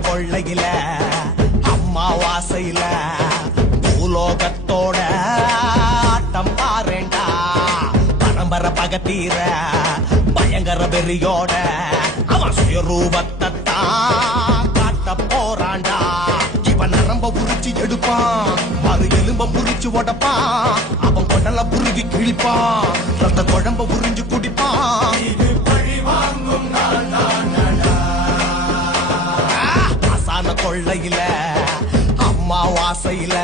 கொள்ளையில அம்மாவாசையில பூலோகத்தோட ஆட்டம் பாருண்டா பரம்பரை பகத்தீர பயங்கர வெறியோட அவன் சுயரூபத்தான் காட்ட போறாண்டா இவன் நரம்ப புரிச்சு எடுப்பான் மறு எலும்ப புரிச்சு உடப்பான் அவன் கொடல புருகி கிழிப்பான் ரத்த குழம்ப புரிஞ்சு குடிப்பான் இது பழி வாங்கும் கொள்ளையில அம்மாவாசையில